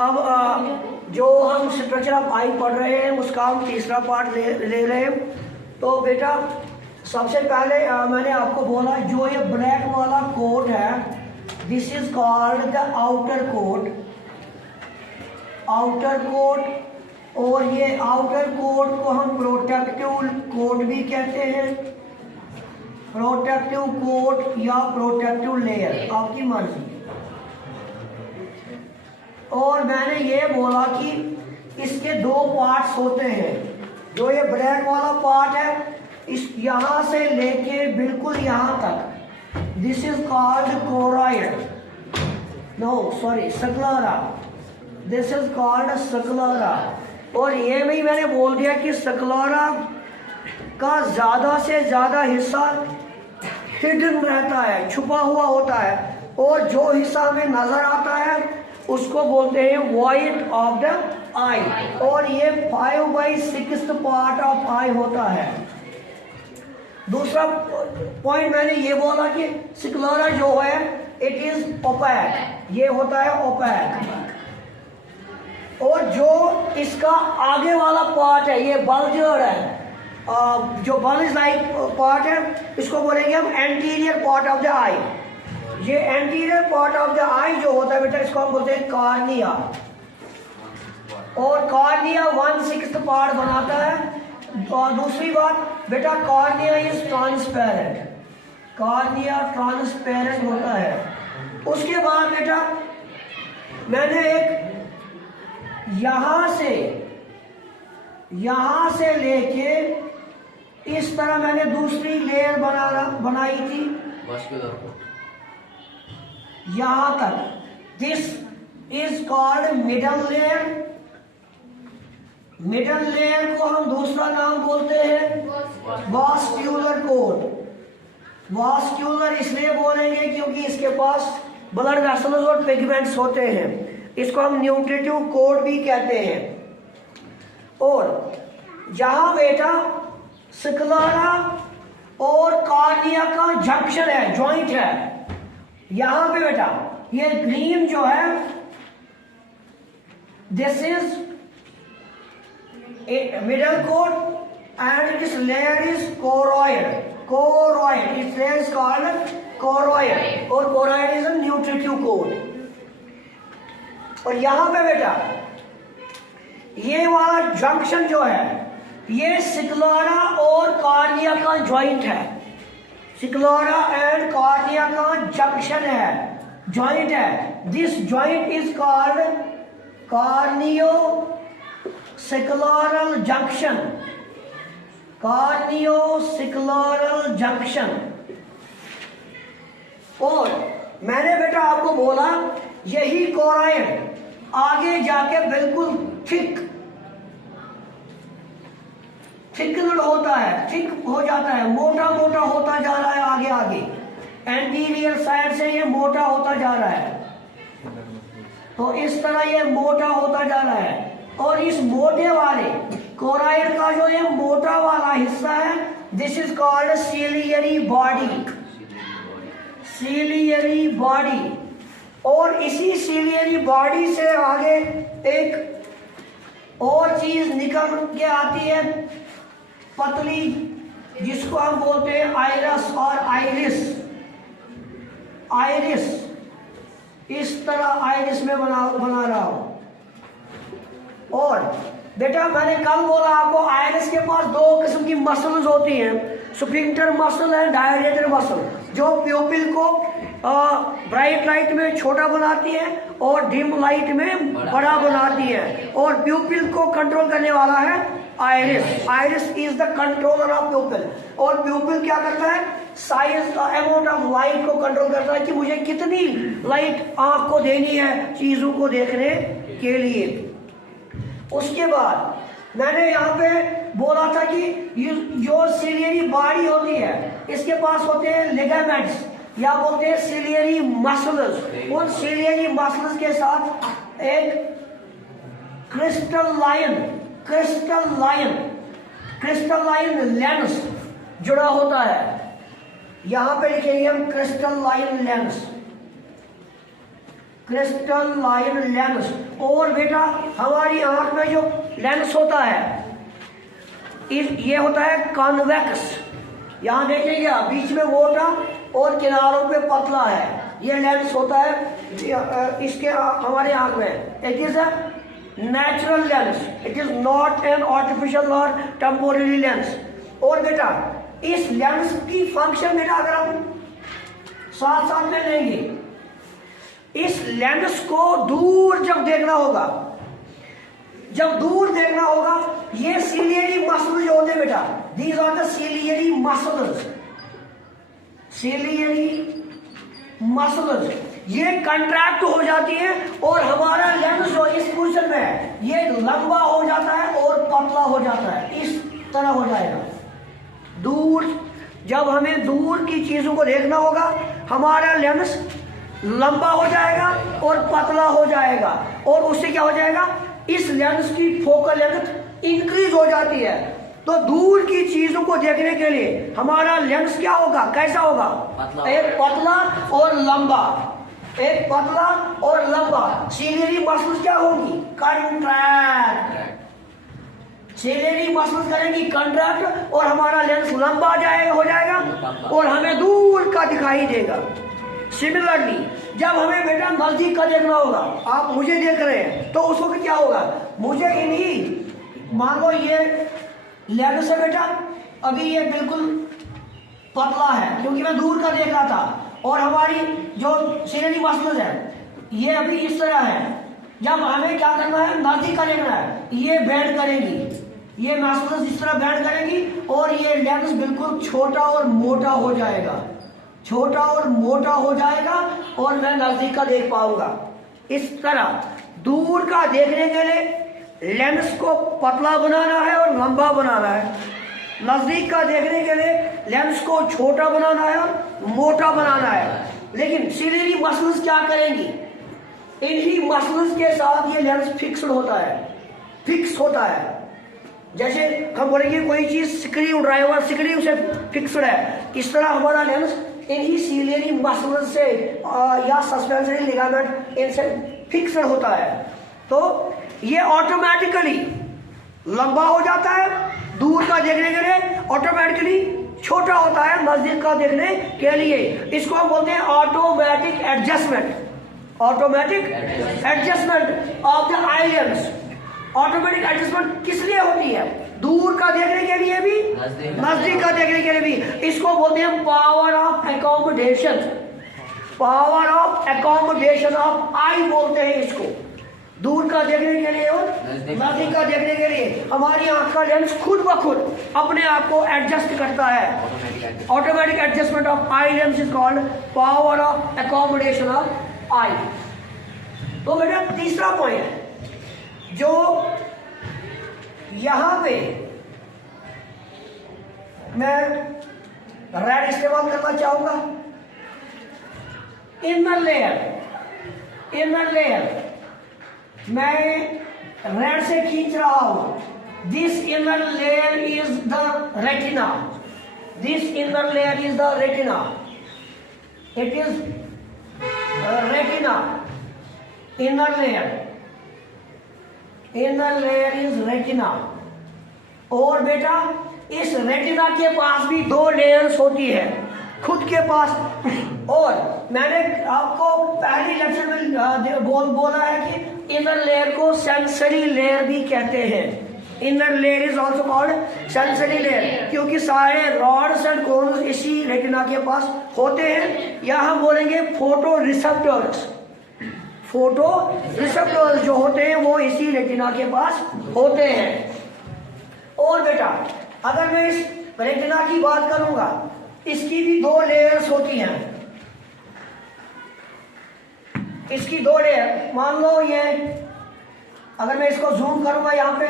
अब जो हम स्ट्रक्चर ऑफ आई पढ़ रहे हैं उसका हम तीसरा पार्ट ले रहे हैं। तो बेटा सबसे पहले मैंने आपको बोला जो ये ब्लैक वाला कोट है, this is called the outer coat. Outer coat, और ये आउटर कोट को हम प्रोटेक्टिव कोट भी कहते हैं, प्रोटेक्टिव कोट या प्रोटेक्टिव लेयर, आपकी मर्जी। और मैंने ये बोला कि इसके दो पार्ट्स होते हैं। जो ये ब्लैक वाला पार्ट है, इस यहां से लेके बिल्कुल यहां तक, this is called choroid, no sorry sclera, this is called sclera. और ये भी मैंने बोल दिया कि स्क्लेरा का ज्यादा से ज्यादा हिस्सा हिडन रहता है, छुपा हुआ होता है, और जो हिस्सा हमें नजर आता है उसको बोलते हैं वाइट ऑफ द आई। और ये 5/6 पार्ट ऑफ आई होता है। दूसरा पॉइंट मैंने ये बोला कि स्क्लेरा जो है इट इज ओपैक, ये होता है ओपैक। और जो इसका आगे वाला पार्ट है ये बल्जर है, जो बल्ज लाइक पार्ट है, इसको बोलेंगे हम एंटीरियर पार्ट ऑफ द आई। ये एंटीरियर पार्ट ऑफ द आई जो होता है बेटा, इसको हम बोलते हैं कार्निया। और कार्निया 1/6 पार्ट बनाता है। और दूसरी बात बेटा, cornea is transparent, cornea transparent होता है। उसके बाद बेटा मैंने एक यहां से लेके इस तरह मैंने दूसरी लेयर बनाई थी यहां तक, this is called middle layer. Middle layer को हम दूसरा नाम बोलते हैं वास्क्यूलर कोट। वास्क्यूलर इसलिए बोलेंगे क्योंकि इसके पास ब्लड वेसल्स और पिगमेंट्स होते हैं। इसको हम न्यूट्रिटिव कोट भी कहते हैं। और जहां बेटा स्क्लेरा और कार्निया का जंक्शन है, जॉइंट है, यहां पे बेटा ये ग्रीन जो है, this is middle coat and this layer is choroid. Choroid, इस लेयर इज कॉल्ड कोरॉइड, और choroid is a nutritive coat. और यहां पे बेटा ये वाला जंक्शन जो है ये स्क्लेरा और कार्निया का जॉइंट है, स्क्लेरा एंड कार्निया का जंक्शन है, जॉइंट है। This joint is called corneoscleral junction, corneoscleral junction. और मैंने बेटा आपको बोला यही कोरॉइड आगे जाके बिल्कुल थिकनड होता है, थिक हो जाता है, मोटा मोटा होता जा रहा है आगे आगे, एंटीरियर साइड से ये मोटा होता जा रहा है। तो इस तरह ये मोटा होता जा रहा है। और इस मोटे वाले कोरॉइड का जो ये मोटा वाला हिस्सा है, this is called ciliary body, ciliary body. और इसी सीलियरी बॉडी से आगे एक और चीज निकल के आती है पतली, जिसको हम बोलते हैं आइरस और आइरिस। आइरिस इस तरह आइरिस में बना रहा हूं। और बेटा मैंने कल बोला आपको आइरिस के पास दो किस्म की मसल्स होती हैं, स्फिंक्टर मसल है, डायलेटर मसल, जो प्यूपिल को ब्राइट लाइट में छोटा बनाती है और डिम लाइट में बड़ा बनाती है। और प्यूपिल को कंट्रोल करने वाला है iris. Iris is the controller of प्यूपिल। और प्यूपिल क्या करता है, साइज अमाउंट ऑफ लाइट को कंट्रोल करता है कि मुझे कितनी लाइट आंख को देनी है चीजों को देखने के लिए। उसके बाद मैंने यहाँ पे बोला था कि जो सिलियरी बॉडी होती है इसके पास होते हैं लिगामेंट्स या बोलते हैं सिलियरी मसल्स। उन सिलियरी मसल्स के साथ एक क्रिस्टल लाइन लेंस जुड़ा होता है। यहां पे लिखेंगे हम क्रिस्टलाइन लेंस, क्रिस्टलाइन लेंस। और बेटा हमारी आंख में जो लेंस होता है ये होता है कॉन्वेक्स। यहां देखेंगे आप, बीच में मोटा और किनारों पे पतला है, ये लेंस होता है इसके हमारे आंख में। It is a natural lens, it is not an artificial और टेम्पोररी लेंस। और बेटा इस लेंस की फंक्शन बेटा अगर हम साथ साथ में लेंगे, इस लेंस को दूर जब देखना होगा, जब दूर देखना होगा, ये सिलियरी मसल जो होते हैं बेटा, these are the ciliary muscles, ciliary muscles ये कंट्रैक्ट हो जाती है और हमारा लेंस जो इस पोजीशन में है ये लंबा हो जाता है और पतला हो जाता है, इस तरह हो जाएगा। दूर जब हमें दूर की चीजों को देखना होगा, हमारा लेंस लंबा हो जाएगा और पतला हो जाएगा, और उससे क्या हो जाएगा, इस लेंस की फोकल लेंथ इंक्रीज हो जाती है। तो दूर की चीजों को देखने के लिए हमारा लेंस क्या होगा, कैसा होगा, एक पतला और लंबा, एक पतला और लंबा। सिलियरी मसल्स क्या होंगी, कंट्रैक्ट, सिलियरी मसल्स करेंगी कंट्रैक्ट और हमारा लेंस लंबा हो जाएगा और हमें दूर का दिखाई देगा। सिमिलरली जब हमें बेटा नजदीक का देखना होगा, आप मुझे देख रहे हैं तो उस वक्त क्या होगा, मुझे इन्हीं, मान लो ये लेंस है बेटा, अभी ये बिल्कुल पतला है क्योंकि मैं दूर का देख रहा था, और हमारी जो सिलियरी मसल्स है ये अभी इस तरह है। जब हमें क्या करना है, नजदीक का देखना है, ये बेंड करेंगी, ये मसल्स इस तरह बेंड करेंगी और ये लेंस बिल्कुल छोटा और मोटा हो जाएगा, छोटा और मोटा हो जाएगा और मैं नजदीक का देख पाऊंगा। इस तरह दूर का देखने के लिए लेंस को पतला बनाना है और लंबा बनाना है, नजदीक का देखने के लिए लेंस को छोटा बनाना है और मोटा बनाना है। लेकिन सिलियरी मसल्स क्या करेंगी, इन्हीं मसल्स के साथ ये लेंस फिक्स्ड होता है, फिक्स होता है। जैसे हम बोलेंगे कोई चीज स्क्रू ड्राइवर, स्क्रू से फिक्स्ड है, इस तरह हमारा लेंस इन्हीं सिलियरी मसल्स से या सस्पेंसरी लिगामेंट इनसे फिक्स्ड होता है। तो ये ऑटोमेटिकली लंबा हो जाता है दूर का देखने के लिए, ऑटोमेटिकली छोटा होता है नजदीक का देखने के लिए। इसको हम बोलते हैं automatic adjustment, automatic adjustment of the eye lens. Automatic adjustment किस लिए होती है, दूर का देखने के लिए भी, नजदीक का देखने के लिए भी। इसको बोलते हैं power of accommodation, power of accommodation of eye बोलते हैं इसको, दूर का देखने के लिए और नजदीक का देखने के लिए। हमारी आंख का लेंस खुद ब खुद अपने आप को एडजस्ट करता है। Automatic adjustment of eye lens is called power of accommodation of eye. तो मेरा तीसरा पॉइंट जो यहां पे मैं रेड इस्तेमाल करना चाहूंगा, इनर लेयर, इनर लेयर मैं रेड से खींच रहा हूं। This inner layer is the retina, this inner layer is the retina, it is retina, inner layer, inner layer is retina. और बेटा इस रेटिना के पास भी दो लेयर्स होती है खुद के पास। और मैंने आपको पहली लेक्चर में बोला है कि इनर लेयर को सेंसरी लेयर भी कहते हैं। Inner layer is also called sensory layer, क्योंकि सारे रॉड्स एंड कोन्स इसी रेटिना के पास होते हैं, या हम बोलेंगे फोटो रिसेप्टर्स, फोटो रिसेप्टर्स जो होते हैं वो इसी रेटिना के पास होते हैं। और बेटा अगर मैं इस रेटिना की बात करूंगा, इसकी भी दो लेयर्स होती हैं, इसकी दो लेयर। मान लो ये, अगर मैं इसको जूम करूंगा यहां पे,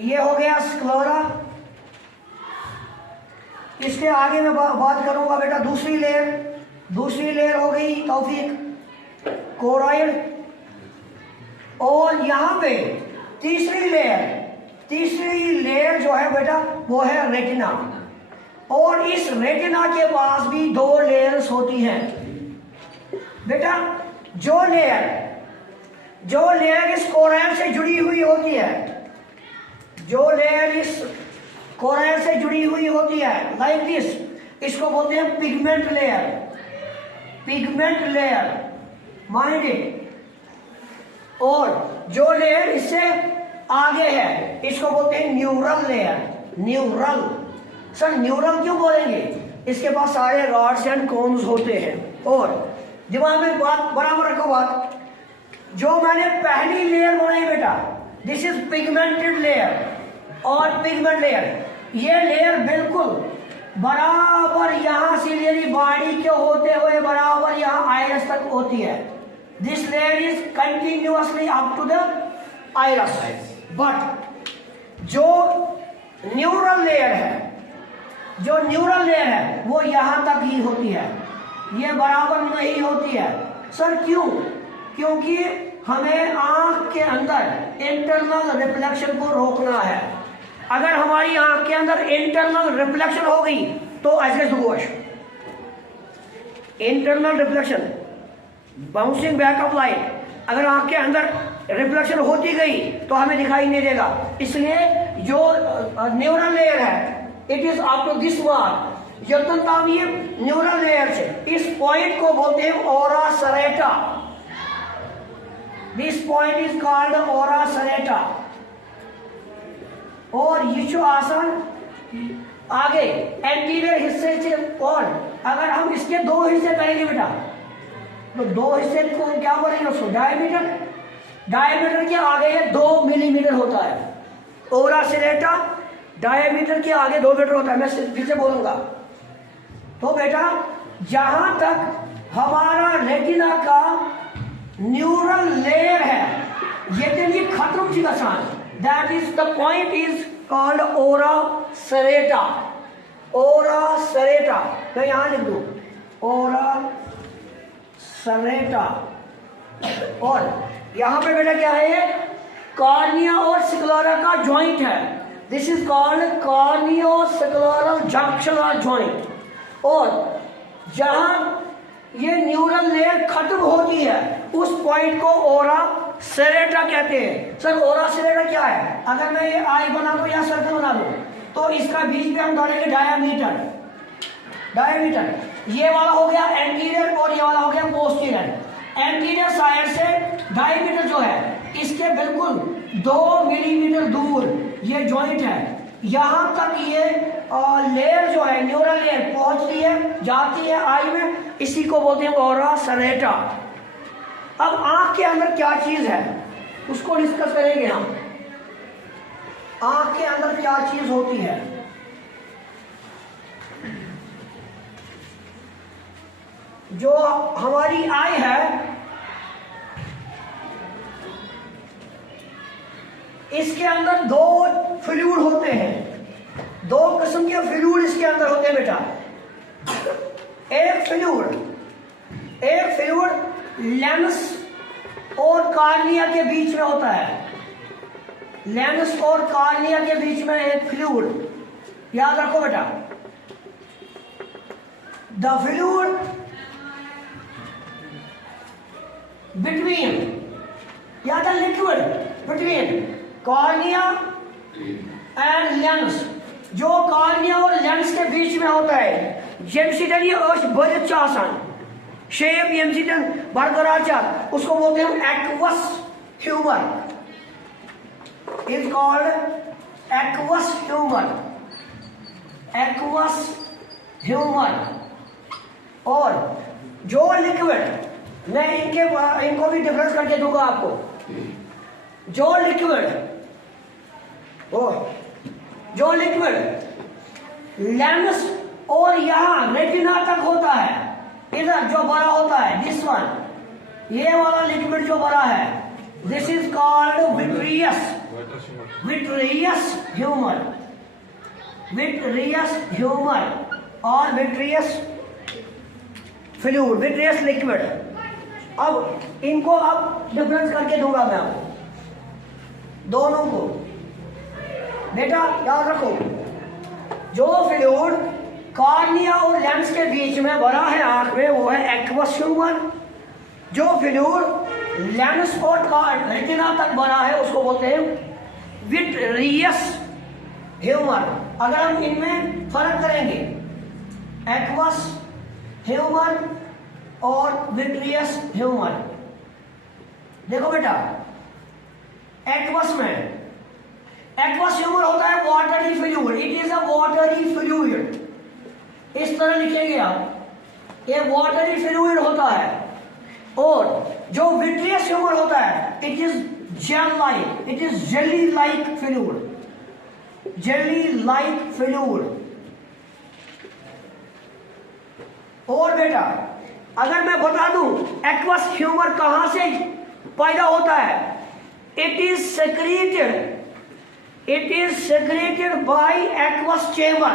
ये हो गया स्क्लेरा। इसके आगे मैं बात करूंगा बेटा दूसरी लेयर, दूसरी लेयर हो गई तौफीक कोरॉइड। और यहां पे तीसरी लेयर, तीसरी लेयर जो है बेटा वो है रेटिना। और इस रेटिना के पास भी दो लेयर्स होती हैं बेटा। जो लेयर इस कोरैल से जुड़ी हुई होती है, जो लेयर इस कोरैल से जुड़ी हुई होती है लाइक दिस, इसको बोलते हैं pigment layer. Pigment layer, mind it. और जो लेयर इससे आगे है इसको बोलते हैं neural layer. Neural, sir neural क्यों बोलेंगे? इसके पास सारे रॉड्स एंड कोन्स होते हैं। और दिमाग में बात बराबर रखो बात, जो मैंने पहली लेयर बनाई बेटा, दिस इज पिगमेंटेड लेयर। और पिगमेंट लेयर, ये लेयर बिल्कुल बराबर यहां सिलियरी बॉडी के होते हुए बराबर यहां आइरस तक होती है। This layer is continuously up to the iris. But जो न्यूरल लेयर है, जो न्यूरल लेयर है वो यहां तक ही होती है, ये बराबर नहीं होती है। सर क्यों? क्योंकि हमें आंख के अंदर इंटरनल रिफ्लेक्शन को रोकना है। अगर हमारी आंख के अंदर इंटरनल रिफ्लेक्शन हो गई तो ऐसे सुगोश, internal reflection, bouncing back of light, अगर आंख के अंदर रिफ्लेक्शन होती गई तो हमें दिखाई नहीं देगा। इसलिए जो न्यूरल लेयर है it is up to this mark, जब ये न्यूरल लेयर से इस पॉइंट को बोलते हैं ओरा सरेटा। This point is called ora सरेटा। और ये जो आसान आगे एंटीरियर हिस्से से, और अगर हम इसके दो हिस्से करेंगे बेटा तो दो हिस्से को क्या बोलेंगे उसको? डायमीटर। डायमीटर के आगे ये 2 मिलीमीटर होता है। ओरा सरेटा डायमीटर के आगे 2 मीटर होता है। मैं फिर से बोलूंगा तो बेटा, जहां तक हमारा रेटिना का न्यूरल लेयर है ये खत्म चीज आसान, that is the point is called ora serrata. Ora serrata, मैं यहां लिख दूं ओरा सरेटा। और यहां पे बेटा क्या है? कॉर्निया और स्क्लेरा का जॉइंट है। दिस इज कॉल्ड कॉर्नियोस्क्लेरल जंक्शन और जॉइंट। और जहां ये न्यूरल लेयर खत्म होती है उस पॉइंट को ओरा सरेटा कहते हैं। सर ओरा सरेटा क्या है? अगर मैं ये आई बना दूं या सर्कल बना दूं तो इसका बीच में हम डालेंगे डायमीटर। डायमीटर ये वाला हो गया एंटीरियर और ये वाला हो गया पोस्टीरियर। एंटीरियर साइड से डायमीटर जो है इसके बिल्कुल 2 मिलीमीटर दूर ये जॉइंट है। यहां तक ये लेयर जो है न्यूरल लेयर पहुंचती है, जाती है आई में, इसी को बोलते हैं ओरा सरेटा। अब आंख के अंदर क्या चीज है उसको डिस्कस करेंगे हम। आंख के अंदर क्या चीज होती है? जो हमारी आई है इसके अंदर 2 फ्लूइड होते हैं। 2 किस्म के फ्लूइड इसके अंदर होते हैं बेटा। एक फ्लूइड लेंस और कॉर्निया के बीच में होता है। लेंस और कॉर्निया के बीच में एक फ्लूइड, याद रखो बेटा। द फ्लूइड बिटवीन या the liquid between cornea and lens, जो कॉर्निया और लेंस के बीच में होता है, शेप बरकरार चार, उसको बोलते हैं aqueous humour. Is called aqueous humour. Aqueous humour. और जो लिक्विड, मैं इनको भी डिफरेंस करके दूंगा आपको। जो लिक्विड लेंस और यहां रेटिना तक होता है, इधर जो बड़ा होता है दिस वन, ये वाला लिक्विड जो बड़ा है, this is called vitreous humour. Vitreous humour और विट्रियस फ्लूइड, विट्रियस लिक्विड। अब इनको अब डिफरेंस करके दूंगा मैं आपको दोनों को। बेटा याद रखो, जो फ्लूइड कॉर्निया और लेंस के बीच में बना है आंख में, वो है एक्वस ह्यूमर। जो फ्लूइड लेंस और रेटिना तक बना है उसको बोलते हैं विट्रियस ह्यूमर। अगर हम इनमें फर्क करेंगे, एक्वस ह्यूमर और विट्रियस ह्यूमर, देखो बेटा, एक्वस में एक्वस ह्यूमर होता है watery fluid, it is a watery fluid. इस तरह लिखेंगे आप, ये वाटरी फ्लूइड होता है। और जो विट्रियस ह्यूमर होता है it is gel like, it is jelly like fluid, jelly like fluid. और बेटा अगर मैं बता दूं एक्वस ह्यूमर कहां से पैदा होता है, it is secreted bye aqueous chamber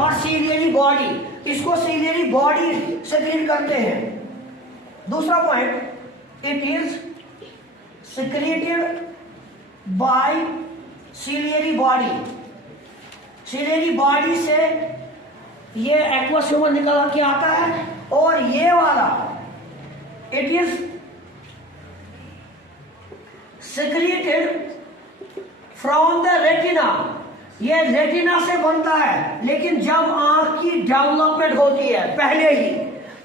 और सीलियरी बॉडी। इसको सीलियरी बॉडी सेक्रेट करते हैं। दूसरा point, it is secreted bye ciliary body. Ciliary body से ये एक्वस ह्यूमर निकल के आता है। और ये वाला it is secreted from the retina, ये रेटिना से बनता है। लेकिन जब आंख की डेवलपमेंट होती है, पहले ही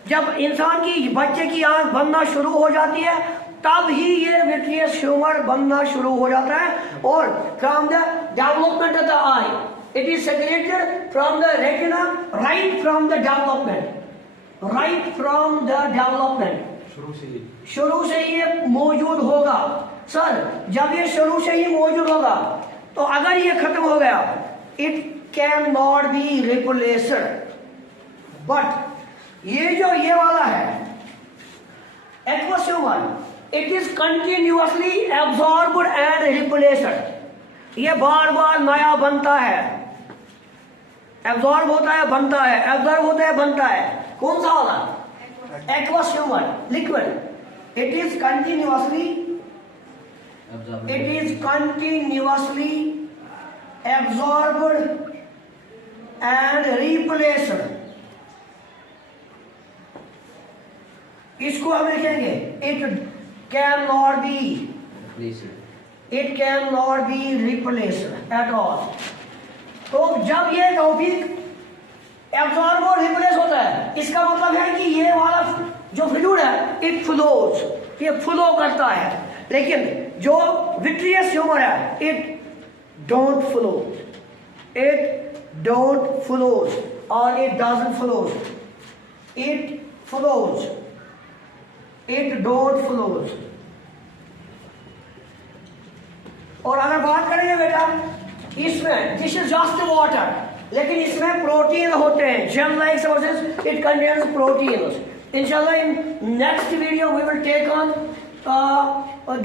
जब इंसान की बच्चे की आंख बनना शुरू हो जाती है तब ही ये विट्रियस ह्यूमर बनना शुरू हो जाता है। और from the development of the I it is secreted from the retina, right from the development, right from the development. शुरू से ही ये मौजूद होगा। सर जब ये शुरू से ही मौजूद होगा तो अगर ये खत्म हो गया it can not be replaced. But ये वाला है aqueous humour, it is continuously absorbed and replaced. ये बार बार नया बनता है, एब्जॉर्ब होता है बनता है, एब्जॉर्ब होता है बनता है। कौन सा वाला aqueous humour liquid, it is continuously absorbed and replaced। इसको हम लिखेंगे it cannot be replaced at all। तो जब ये टॉपिक एब्जॉर्ब और रिप्लेस होता है इसका मतलब है कि ये वाला जो फ्लूइड है इट फ्लोज, ये फ्लो करता है। लेकिन जो विट्रियस ह्यूमर है इट डोंट फ्लो, और it doesn't flows, it flows, it don't flows. और अगर बात करेंगे बेटा इसमें दिस इज जस्ट वाटर, लेकिन इसमें प्रोटीन होते हैं, gel like substance, it contains proteins. इंशाल्लाह in next video we will take on